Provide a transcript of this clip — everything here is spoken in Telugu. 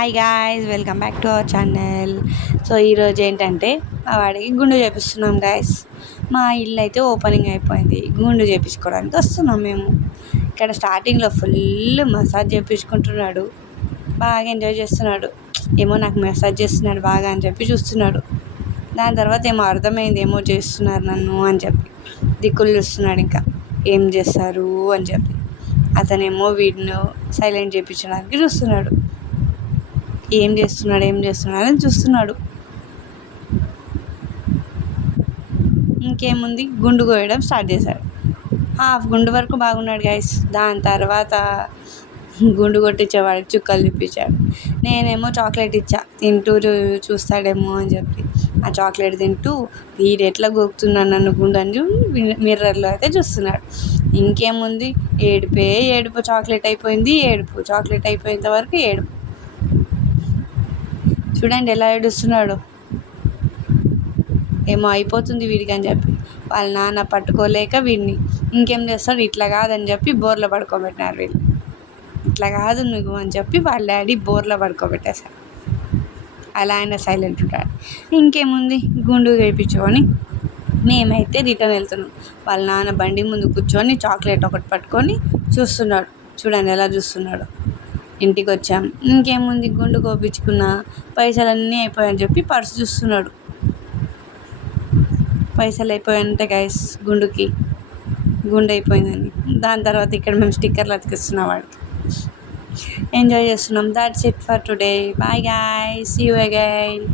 Hi guys, welcome back to our channel. So ఈరోజు ఏంటంటే మా వాడికి గుండు చేపిస్తున్నాం గాయస్. మా ఇల్లు అయితే ఓపెనింగ్ అయిపోయింది, గుండు చేపించుకోవడానికి వస్తున్నాం మేము. ఇక్కడ స్టార్టింగ్లో ఫుల్ మసాజ్ చేపించుకుంటున్నాడు, బాగా ఎంజాయ్ చేస్తున్నాడు. ఏమో నాకు మసాజ్ చేస్తున్నాడు బాగా అని చెప్పి చూస్తున్నాడు. దాని తర్వాత ఏమో అర్థమైంది, ఏమో చేస్తున్నారు నన్ను అని చెప్పి దిక్కులు చూస్తున్నాడు. ఇంకా ఏం చేస్తారు అని చెప్పి అతనేమో వీడిని సైలెంట్ చేయించడానికి చూస్తున్నాడు. ఏం చేస్తున్నాడు అని చూస్తున్నాడు. ఇంకేముంది, గుండు కోయడం స్టార్ట్ చేశాడు. హాఫ్ గుండు వరకు బాగున్నాడు గైస్. దాని తర్వాత గుండు కొట్టించేవాడికి చుక్కలు చూపించాడు. నేనేమో చాక్లెట్ ఇచ్చా, తింటూ చూస్తాడేమో అని చెప్పి ఆ చాక్లెట్ తింటూ వీడు ఎట్లా గోకుతున్నాడు నన్ను గుండు అని మిర్రర్లో అయితే చూస్తున్నాడు. ఇంకేముంది, ఏడుపు. చాక్లెట్ అయిపోయింది, చాక్లెట్ అయిపోయేంత వరకు ఏడుపు. చూడండి ఎలా ఏడుస్తున్నాడు. ఏమో అయిపోతుంది వీడికి అని చెప్పి వాళ్ళ నాన్న పట్టుకోలేక వీడిని ఇంకేం చేస్తాడు, ఇట్లా కాదని చెప్పి బోర్లో పడుకోబెట్టినారు. వీళ్ళు ఇట్లా కాదు నువ్వు అని చెప్పి వాళ్ళ డాడీ బోర్లో పడుకోబెట్టేశారు. అలా ఆయన సైలెంట్ ఉంటాడు. ఇంకేముంది, గుండు వేయించుకొని మేమైతే రిటర్న్ వెళ్తున్నాం. వాళ్ళ నాన్న బండి ముందు కూర్చొని చాక్లెట్ ఒకటి పట్టుకొని చూస్తున్నాడు. చూడండి ఎలా చూస్తున్నాడు. ఇంటికి వచ్చాం. ఇంకేముంది, గుండు కోపించుకున్న పైసలన్నీ అయిపోయాయని చెప్పి పర్సు చూస్తున్నాడు. పైసలు అయిపోయాయంటే గైస్, గుండు అయిపోయిందని. దాని తర్వాత ఇక్కడ మేము స్టిక్కర్లు అతికిస్తున్నాం వాడికి. ఎంజాయ్ చేస్తున్నాం. That's it for today. Bye guys, see you again.